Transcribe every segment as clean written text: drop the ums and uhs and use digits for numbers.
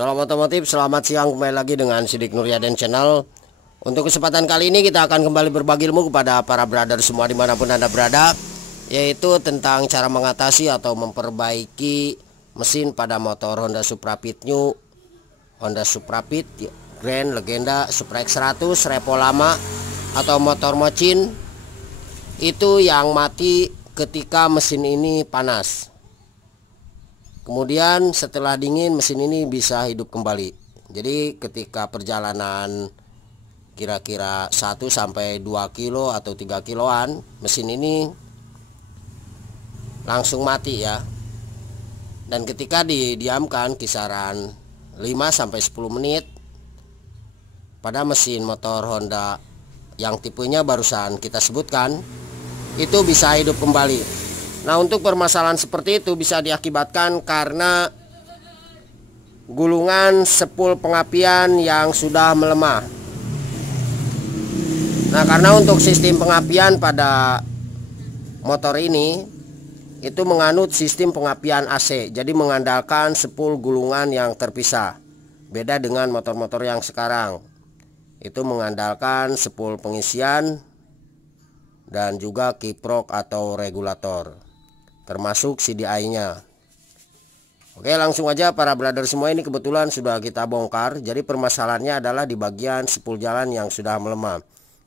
Salam otomotif, selamat siang, kembali lagi dengan Sidik Nuryaden Channel. Untuk kesempatan kali ini kita akan kembali berbagi ilmu kepada para brother semua dimanapun Anda berada, yaitu tentang cara mengatasi atau memperbaiki mesin pada motor Honda Supra Pit New, Honda Supra Pit Grand Legenda, Supra X100, repo lama atau motor mocin itu yang mati ketika mesin ini panas. Kemudian setelah dingin mesin ini bisa hidup kembali. Jadi ketika perjalanan kira-kira 1 sampai 2 kilo atau 3 kiloan, mesin ini langsung mati ya. Dan ketika didiamkan kisaran 5 sampai 10 menit pada mesin motor Honda yang tipenya barusan kita sebutkan, itu bisa hidup kembali. Nah, untuk permasalahan seperti itu bisa diakibatkan karena gulungan sepul pengapian yang sudah melemah. Nah, karena untuk sistem pengapian pada motor ini itu menganut sistem pengapian AC, jadi mengandalkan sepul gulungan yang terpisah. Beda dengan motor-motor yang sekarang, itu mengandalkan sepul pengisian dan juga kiprok atau regulator, termasuk CDI-nya. Oke, langsung aja para brother semua, ini kebetulan sudah kita bongkar. Jadi permasalahannya adalah di bagian sepul jalan yang sudah melemah.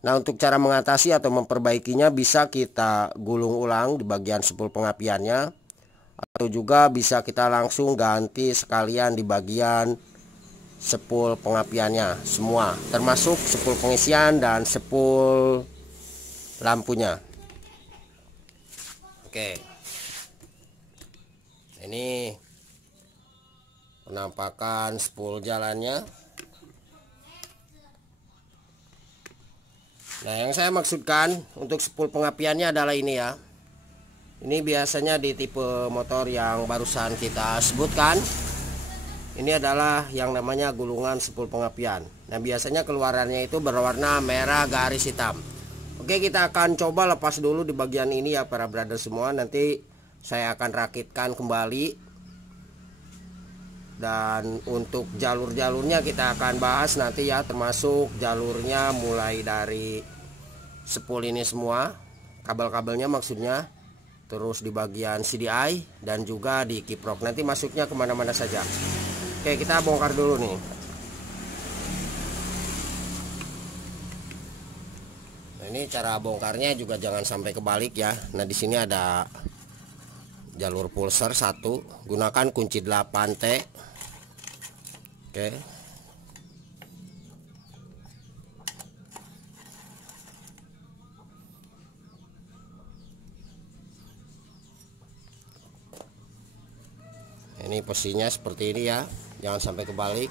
Nah, untuk cara mengatasi atau memperbaikinya bisa kita gulung ulang di bagian sepul pengapiannya, atau juga bisa kita langsung ganti sekalian di bagian sepul pengapiannya semua, termasuk sepul pengisian dan sepul lampunya. Oke, ini penampakan spool jalannya. Nah, yang saya maksudkan untuk spool pengapiannya adalah ini ya. Ini biasanya di tipe motor yang barusan kita sebutkan. Ini adalah yang namanya gulungan spool pengapian. Nah, biasanya keluarannya itu berwarna merah garis hitam. Oke, kita akan coba lepas dulu di bagian ini ya para brother semua. Nanti saya akan rakitkan kembali. Dan untuk jalur-jalurnya kita akan bahas nanti ya, termasuk jalurnya mulai dari spool ini semua, kabel-kabelnya maksudnya, terus di bagian CDI dan juga di kiprok. Nanti masuknya kemana-mana saja. Oke, kita bongkar dulu nih. Nah, ini cara bongkarnya juga jangan sampai kebalik ya. Nah, di sini ada jalur pulser 1, gunakan kunci 8T. Oke. Ini posisinya seperti ini ya, jangan sampai kebalik.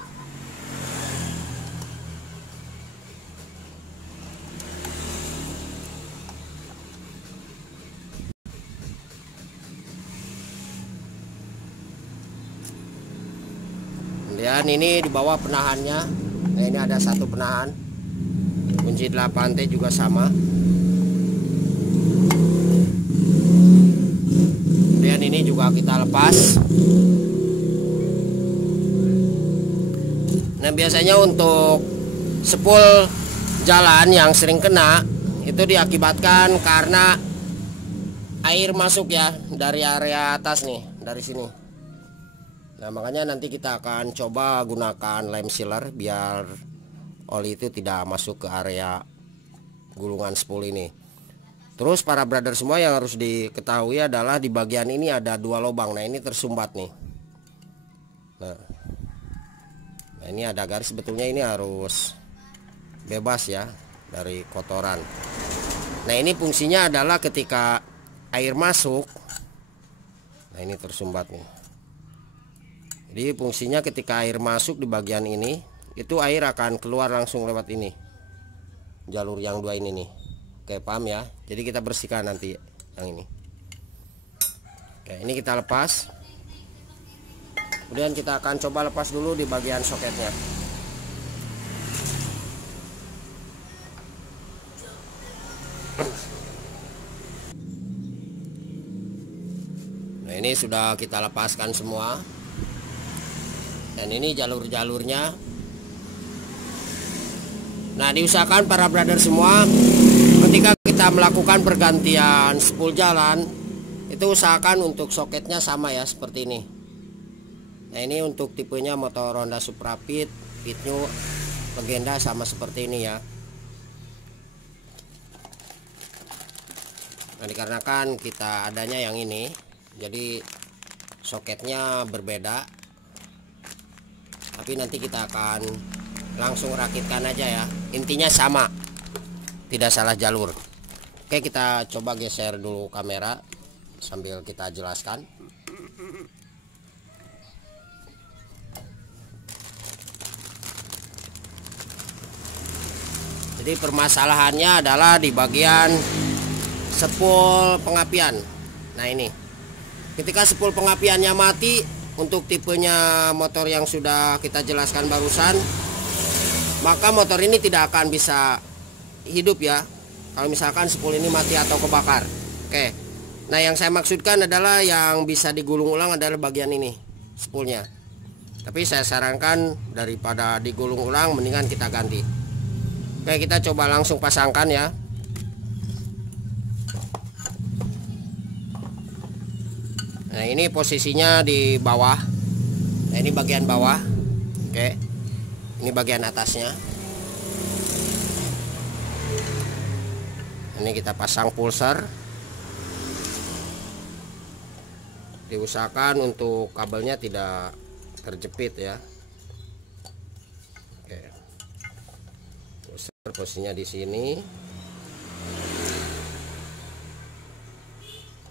Kemudian ini di bawah penahannya. Nah, ini ada satu penahan. Kunci 8T juga sama. Kemudian ini juga kita lepas. Nah, biasanya untuk sepul jalan yang sering kena itu diakibatkan karena air masuk ya dari area atas nih, dari sini. Nah, makanya nanti kita akan coba gunakan lem sealer biar oli itu tidak masuk ke area gulungan spool ini. Terus para brother semua yang harus diketahui adalah di bagian ini ada 2 lubang. Nah, ini tersumbat nih. Nah, ini ada garis, sebetulnya ini harus bebas ya dari kotoran. Nah, ini fungsinya adalah ketika air masuk. Nah, ini tersumbat nih. Jadi fungsinya ketika air masuk di bagian ini, itu air akan keluar langsung lewat ini, jalur yang 2 ini nih. Oke, paham ya? Jadi kita bersihkan nanti yang ini. Oke, ini kita lepas. Kemudian kita akan coba lepas dulu di bagian soketnya. Nah, ini sudah kita lepaskan semua. Dan ini jalur-jalurnya. Nah, diusahakan para brother semua, ketika kita melakukan pergantian spool jalan, itu usahakan untuk soketnya sama ya, seperti ini. Nah, ini untuk tipenya motor Honda Supra Pit, Pitnyu, Legenda sama seperti ini ya. Nah, dikarenakan kita adanya yang ini, jadi soketnya berbeda. Tapi nanti kita akan langsung rakitkan aja ya. Intinya sama, tidak salah jalur. Oke, kita coba geser dulu kamera sambil kita jelaskan. Jadi permasalahannya adalah di bagian spool pengapian. Nah, ini ketika spool pengapiannya mati, untuk tipenya motor yang sudah kita jelaskan barusan, maka motor ini tidak akan bisa hidup ya, kalau misalkan spool ini mati atau kebakar. Oke, nah yang saya maksudkan adalah yang bisa digulung ulang adalah bagian ini, spoolnya. Tapi saya sarankan daripada digulung ulang, mendingan kita ganti. Oke, kita coba langsung pasangkan ya. Nah, ini posisinya di bawah. Nah, ini bagian bawah. Oke, ini bagian atasnya. Ini kita pasang pulser. Diusahakan untuk kabelnya tidak terjepit ya. Oke, pulser posisinya di sini.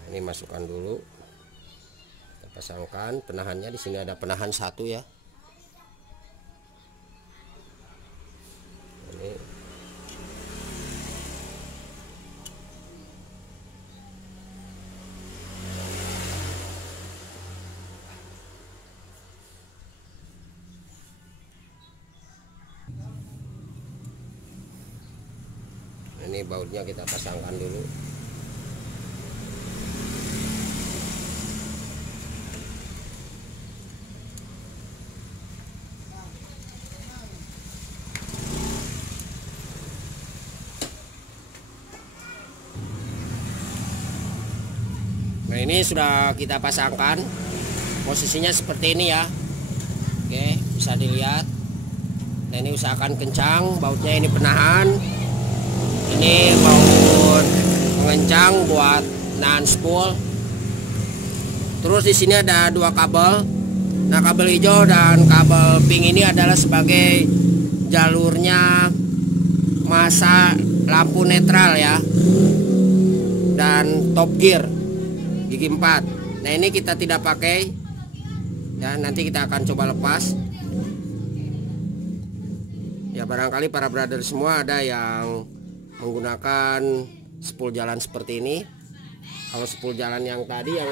Ini masukkan dulu. Pasangkan penahannya. Di sini ada penahan satu ya. Ini bautnya kita pasangkan dulu. Nah, ini sudah kita pasangkan. Posisinya seperti ini ya. Oke, bisa dilihat. Nah, ini usahakan kencang. Bautnya ini penahan. Ini baut pengencang buat nahan spool. Terus di sini ada dua kabel. Nah, kabel hijau dan kabel pink ini adalah sebagai jalurnya masa lampu netral ya. Dan top gear gigi 4. Nah, ini kita tidak pakai dan nanti kita akan coba lepas ya. Barangkali para brother semua ada yang menggunakan spool jalan seperti ini. Kalau spool jalan yang tadi, yang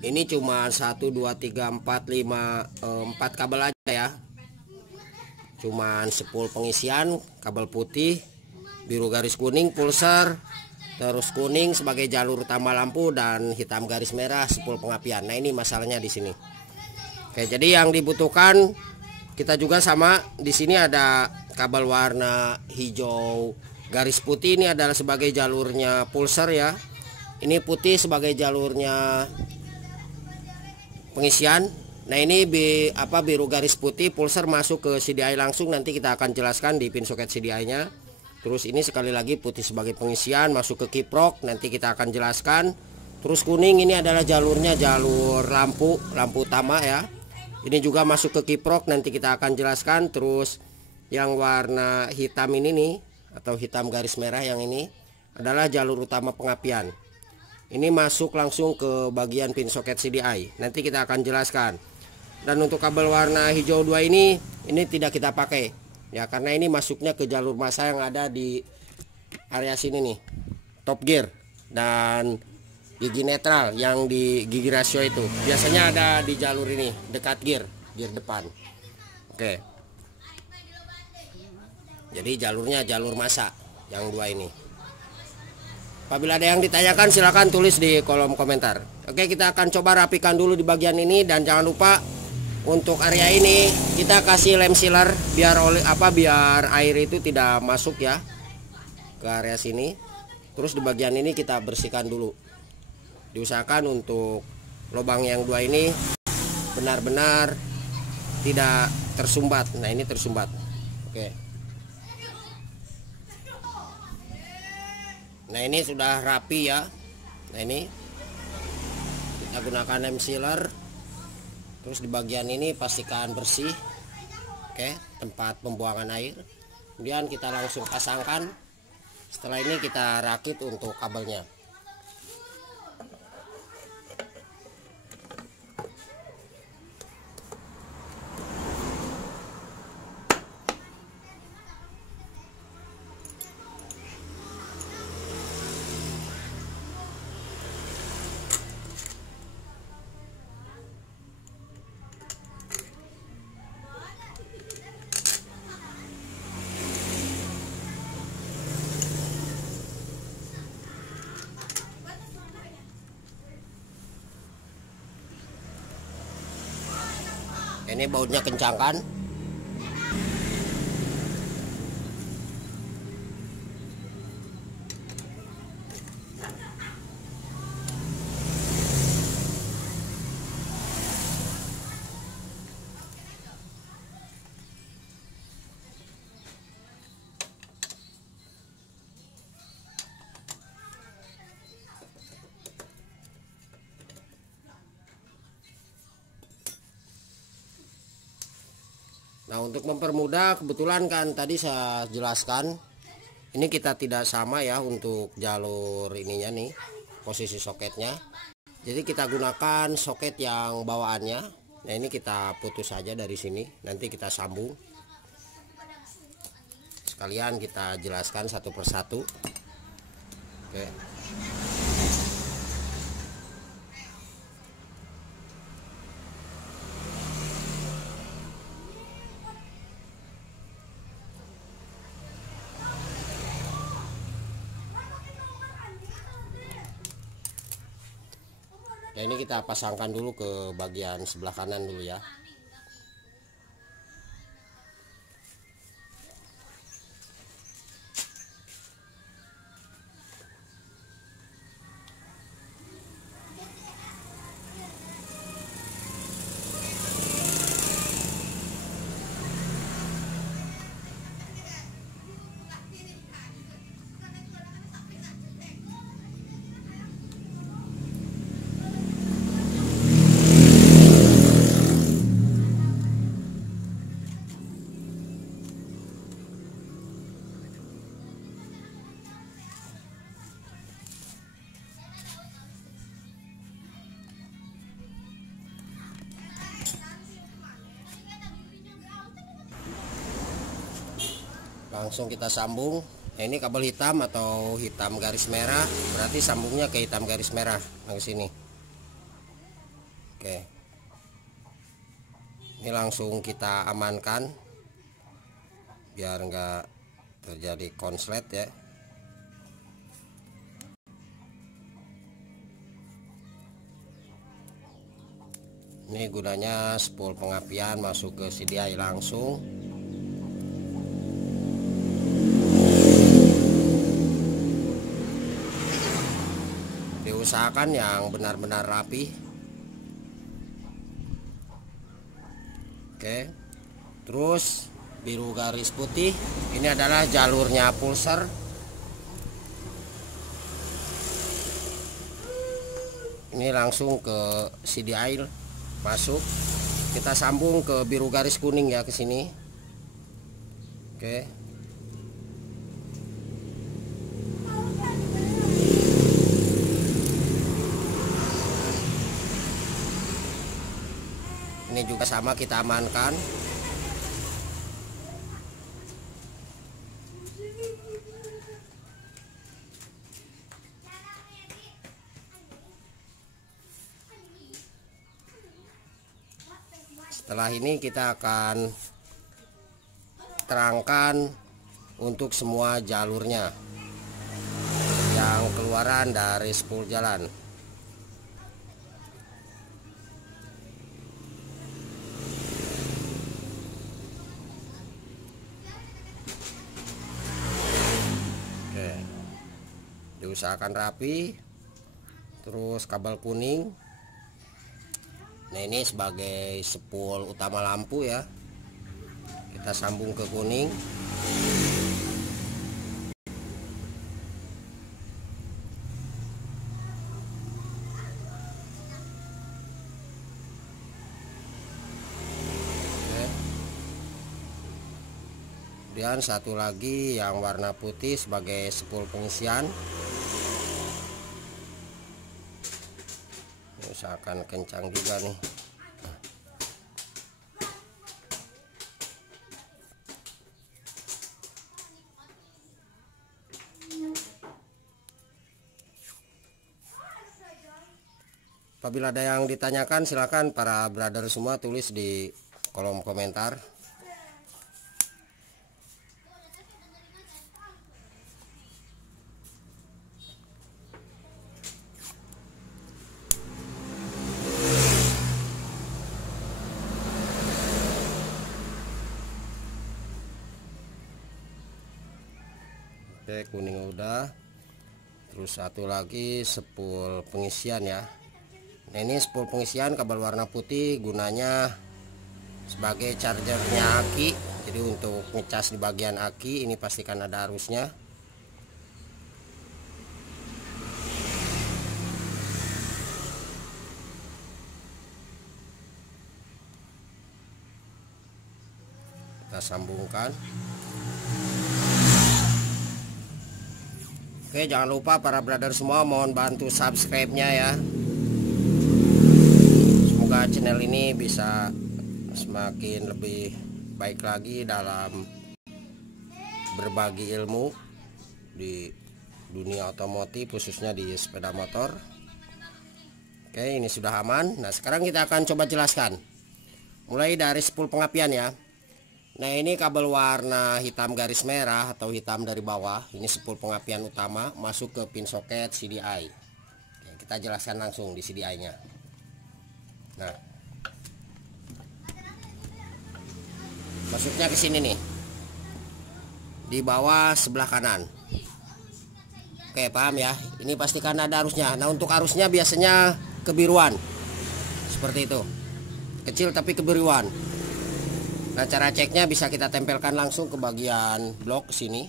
ini cuma 1 2 3 4 5 4 kabel aja ya. Cuman spool pengisian, kabel putih, biru garis kuning pulser, terus kuning sebagai jalur utama lampu, dan hitam garis merah spool pengapian. Nah, ini masalahnya di sini. Oke, jadi yang dibutuhkan kita juga sama. Di sini ada kabel warna hijau garis putih, ini adalah sebagai jalurnya pulser ya. Ini putih sebagai jalurnya pengisian. Nah, ini biru garis putih pulser masuk ke CDI langsung, nanti kita akan jelaskan di pin soket CDI-nya. Terus ini sekali lagi putih sebagai pengisian masuk ke kiprok, nanti kita akan jelaskan. Terus kuning ini adalah jalurnya jalur lampu utama ya. Ini juga masuk ke kiprok, nanti kita akan jelaskan. Terus yang warna hitam ini nih, atau hitam garis merah yang ini adalah jalur utama pengapian. Ini masuk langsung ke bagian pin soket CDI, nanti kita akan jelaskan. Dan untuk kabel warna hijau 2 ini tidak kita pakai ya, karena ini masuknya ke jalur massa yang ada di area sini nih, top gear dan gigi netral yang di gigi rasio itu. Biasanya ada di jalur ini, dekat gear depan. Oke. Jadi jalurnya jalur massa yang 2 ini. Apabila ada yang ditanyakan, silakan tulis di kolom komentar. Oke, kita akan coba rapikan dulu di bagian ini, dan jangan lupa Untuk area ini kita kasih lem sealer biar biar air itu tidak masuk ya ke area sini. Terus di bagian ini kita bersihkan dulu. Diusahakan untuk lubang yang 2 ini benar-benar tidak tersumbat. Nah, ini tersumbat. Oke. Nah, ini sudah rapi ya. Nah, ini kita gunakan lem sealer. Terus di bagian ini pastikan bersih. Oke, tempat pembuangan air. Kemudian kita langsung pasangkan. Setelah ini kita rakit untuk kabelnya. Ini bautnya kencang kan? Nah, untuk mempermudah, kebetulan kan tadi saya jelaskan ini kita tidak sama ya untuk jalur ininya nih, posisi soketnya. Jadi kita gunakan soket yang bawaannya. Nah, ini kita putus saja dari sini, nanti kita sambung. Sekalian kita jelaskan satu persatu. Oke. Ya, ini kita pasangkan dulu ke bagian sebelah kanan dulu ya. Langsung kita sambung. Nah, ini kabel hitam atau hitam garis merah, berarti sambungnya ke hitam garis merah. Nah, ke sini. Oke. Ini langsung kita amankan biar enggak terjadi konslet ya. Ini gunanya spool pengapian masuk ke CDI langsung. Diusahakan yang benar-benar rapi. Oke. Terus biru garis putih, ini adalah jalurnya pulser. Ini langsung ke CDI masuk. Kita sambung ke biru garis kuning ya, ke sini. Oke. Ini juga sama, kita amankan. Setelah ini kita akan terangkan untuk semua jalurnya yang keluaran dari spool jalan. diusahakan rapi. Terus kabel kuning, nah ini sebagai spool utama lampu ya, kita sambung ke kuning. Kemudian satu lagi yang warna putih sebagai spool pengisian. Usahakan kencang juga nih. Apabila ada yang ditanyakan, silakan para brother semua tulis di kolom komentar. Oke, kuning udah. Terus satu lagi spool pengisian ya. Nah ini spool pengisian kabel warna putih, gunanya sebagai chargernya aki. Jadi untuk ngecas di bagian aki ini pastikan ada arusnya. Kita sambungkan. Oke, jangan lupa para brother semua mohon bantu subscribe-nya ya. Semoga channel ini bisa semakin lebih baik lagi dalam berbagi ilmu di dunia otomotif, khususnya di sepeda motor. Oke, ini sudah aman. Nah sekarang kita akan coba jelaskan mulai dari spool pengapian ya. Nah ini kabel warna hitam garis merah atau hitam dari bawah, ini spool pengapian utama masuk ke pin soket CDI. Oke, kita jelaskan langsung di CDI nya. Nah masuknya ke sini nih, di bawah sebelah kanan. Oke, paham ya, ini pastikan ada arusnya. Nah untuk arusnya biasanya kebiruan seperti itu, kecil tapi kebiruan. Nah cara ceknya bisa kita tempelkan langsung ke bagian blok sini,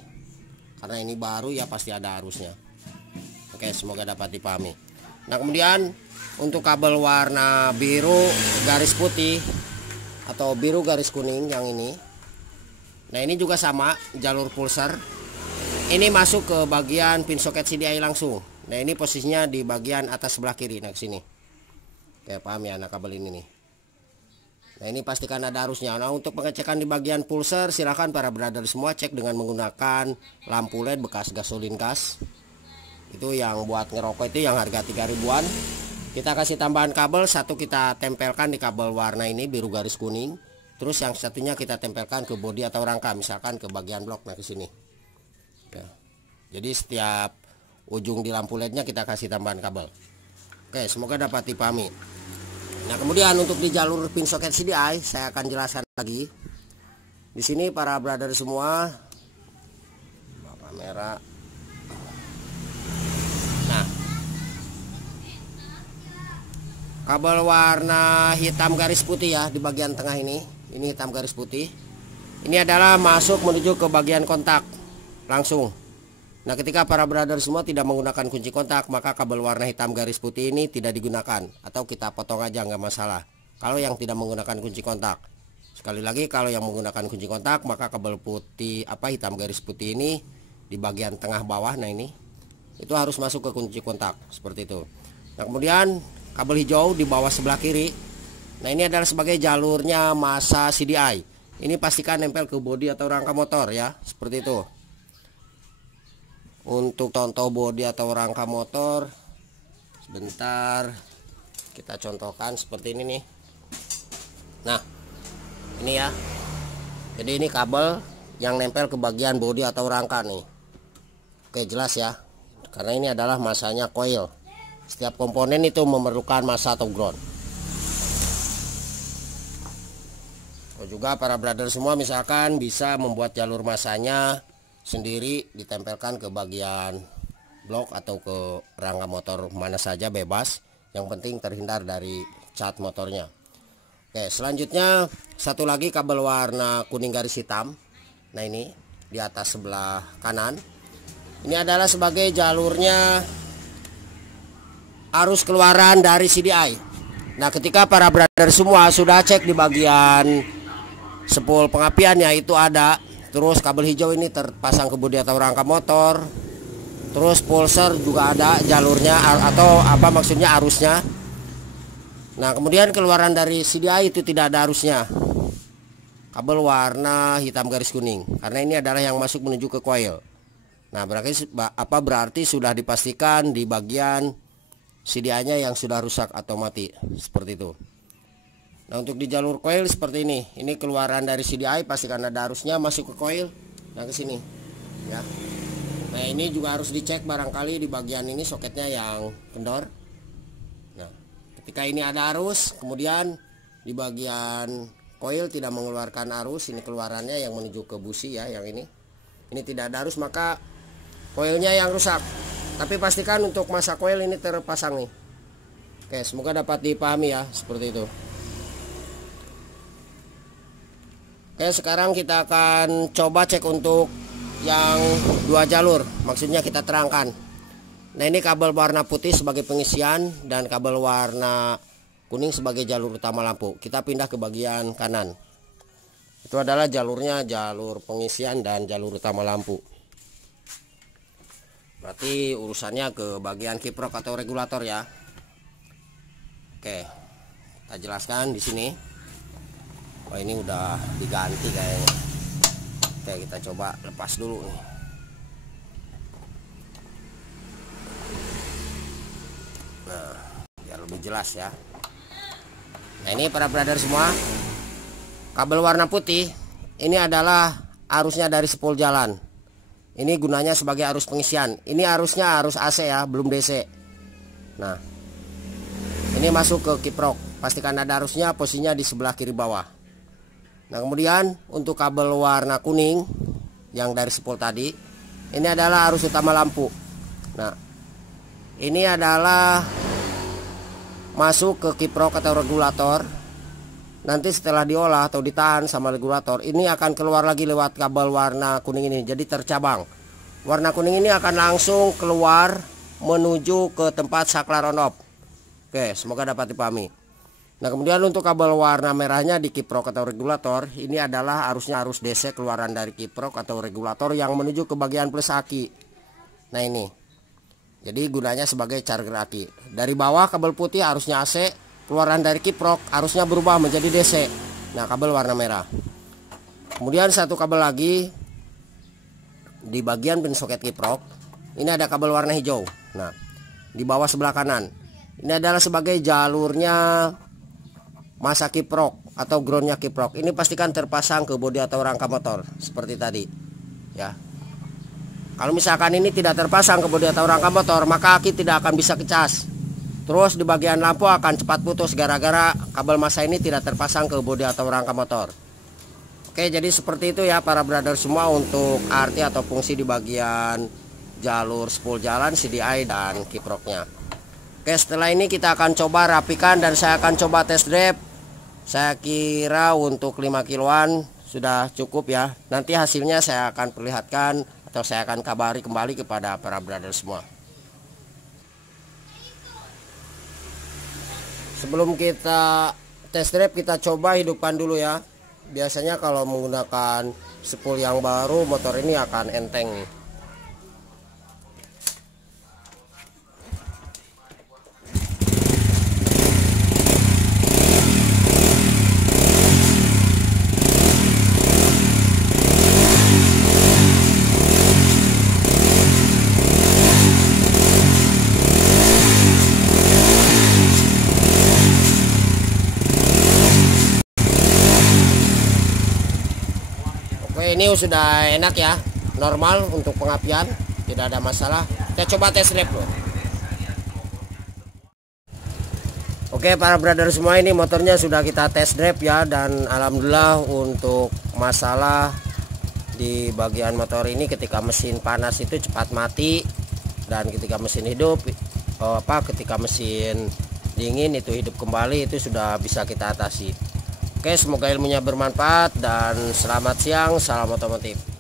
karena ini baru ya pasti ada arusnya. Oke, semoga dapat dipahami. Nah kemudian untuk kabel warna biru garis putih atau biru garis kuning yang ini, nah ini juga sama jalur pulser. Ini masuk ke bagian pin soket CDI langsung. Nah ini posisinya di bagian atas sebelah kiri. Nah kesini. Oke, paham ya, nah kabel ini nih. Nah ini pastikan ada arusnya. Nah untuk pengecekan di bagian pulser, silahkan para brother semua cek dengan menggunakan lampu LED bekas gasolin gas. Itu yang buat ngerokok itu yang harga 3 ribuan. Kita kasih tambahan kabel, satu kita tempelkan di kabel warna ini biru garis kuning. Terus yang satunya kita tempelkan ke bodi atau rangka, misalkan ke bagian blok. Nah ke sini. Oke. Jadi setiap ujung di lampu LED-nya kita kasih tambahan kabel. Oke, semoga dapat dipahami. Nah kemudian untuk di jalur pin soket CDI saya akan jelaskan lagi. Di sini para brother semua, kamera. Nah kabel warna hitam garis putih ya di bagian tengah ini hitam garis putih. Ini adalah masuk menuju ke bagian kontak langsung. Nah ketika para brother semua tidak menggunakan kunci kontak, maka kabel warna hitam garis putih ini tidak digunakan, atau kita potong aja nggak masalah. Kalau yang tidak menggunakan kunci kontak, sekali lagi kalau yang menggunakan kunci kontak, maka kabel putih hitam garis putih ini di bagian tengah bawah, nah ini itu harus masuk ke kunci kontak seperti itu. Nah kemudian kabel hijau di bawah sebelah kiri, nah ini adalah sebagai jalurnya massa CDI. Ini pastikan nempel ke bodi atau rangka motor ya, seperti itu. Untuk contoh bodi atau rangka motor, sebentar kita contohkan seperti ini nih. Nah ini ya, jadi ini kabel yang nempel ke bagian bodi atau rangka nih. Oke, jelas ya, karena ini adalah massanya coil. Setiap komponen itu memerlukan massa atau ground. Juga para brother semua misalkan bisa membuat jalur massanya sendiri, ditempelkan ke bagian blok atau ke rangka motor mana saja bebas, yang penting terhindar dari cat motornya. Oke, selanjutnya satu lagi kabel warna kuning garis hitam. Nah, ini di atas sebelah kanan. Ini adalah sebagai jalurnya arus keluaran dari CDI. Nah, ketika para brother semua sudah cek di bagian spool pengapiannya itu ada, terus kabel hijau ini terpasang ke bodi atau rangka motor, terus pulser juga ada jalurnya atau apa maksudnya arusnya. Nah, kemudian keluaran dari CDI itu tidak ada arusnya, kabel warna hitam garis kuning, karena ini adalah yang masuk menuju ke coil. Nah, berarti sudah dipastikan di bagian CDI-nya yang sudah rusak atau mati, seperti itu. Nah, untuk di jalur coil seperti ini keluaran dari CDI pastikan ada arusnya masuk ke coil. Nah, ke sini ya. Nah, ini juga harus dicek barangkali di bagian ini soketnya yang kendor. Nah, ketika ini ada arus, kemudian di bagian coil tidak mengeluarkan arus, ini keluarannya yang menuju ke busi ya, yang ini tidak ada arus, maka coilnya yang rusak. Tapi pastikan untuk masa coil ini terpasang nih. Oke, semoga dapat dipahami ya, seperti itu. Oke, sekarang kita akan coba cek untuk yang 2 jalur, maksudnya kita terangkan. Nah, ini kabel warna putih sebagai pengisian dan kabel warna kuning sebagai jalur utama lampu. Kita pindah ke bagian kanan. Itu adalah jalurnya, jalur pengisian dan jalur utama lampu. Berarti urusannya ke bagian kiprok atau regulator ya. Oke, kita jelaskan di sini. Oh, ini udah diganti kayaknya. Oke, kita coba lepas dulu nih. Nah, biar lebih jelas ya. Nah, ini para brother semua, kabel warna putih ini adalah arusnya dari spool jalan. Ini gunanya sebagai arus pengisian. Ini arusnya arus AC ya, belum DC. Nah, ini masuk ke kiprok. Pastikan ada arusnya, posisinya di sebelah kiri bawah. Nah, kemudian untuk kabel warna kuning yang dari spool tadi, ini adalah arus utama lampu. Nah, ini adalah masuk ke kiprok atau regulator. Nanti setelah diolah atau ditahan sama regulator, ini akan keluar lagi lewat kabel warna kuning ini. Jadi tercabang. Warna kuning ini akan langsung keluar menuju ke tempat saklar on off. Oke, semoga dapat dipahami. Nah, kemudian untuk kabel warna merahnya di kiprok atau regulator, ini adalah arusnya arus DC keluaran dari kiprok atau regulator yang menuju ke bagian plus aki. Nah, ini. Jadi gunanya sebagai charger aki. Dari bawah kabel putih arusnya AC, keluaran dari kiprok arusnya berubah menjadi DC. Nah, kabel warna merah. Kemudian satu kabel lagi di bagian pin soket kiprok. Ini ada kabel warna hijau. Nah, di bawah sebelah kanan. Ini adalah sebagai jalurnya masa kiprok atau groundnya kiprok. Ini pastikan terpasang ke bodi atau rangka motor seperti tadi ya. Kalau misalkan ini tidak terpasang ke bodi atau rangka motor, maka aki tidak akan bisa kecas. Terus di bagian lampu akan cepat putus gara-gara kabel masa ini tidak terpasang ke bodi atau rangka motor. Oke, jadi seperti itu ya para brother semua untuk arti atau fungsi di bagian jalur spool jalan, CDI dan kiproknya. Oke, setelah ini kita akan coba rapikan dan saya akan coba test drive. Saya kira untuk 5 kiloan sudah cukup ya. Nanti hasilnya saya akan perlihatkan atau saya akan kabari kembali kepada para brother semua. Sebelum kita test drive, kita coba hidupkan dulu ya. Biasanya kalau menggunakan spool yang baru, motor ini akan enteng nih. Ini sudah enak ya, normal untuk pengapian, tidak ada masalah. Kita coba test drive loh. Oke para brother semua, ini motornya sudah kita test drive ya, dan alhamdulillah untuk masalah di bagian motor ini ketika mesin panas itu cepat mati Dan ketika mesin hidup, ketika mesin dingin itu hidup kembali, itu sudah bisa kita atasi. Oke, semoga ilmunya bermanfaat dan selamat siang, salam otomotif.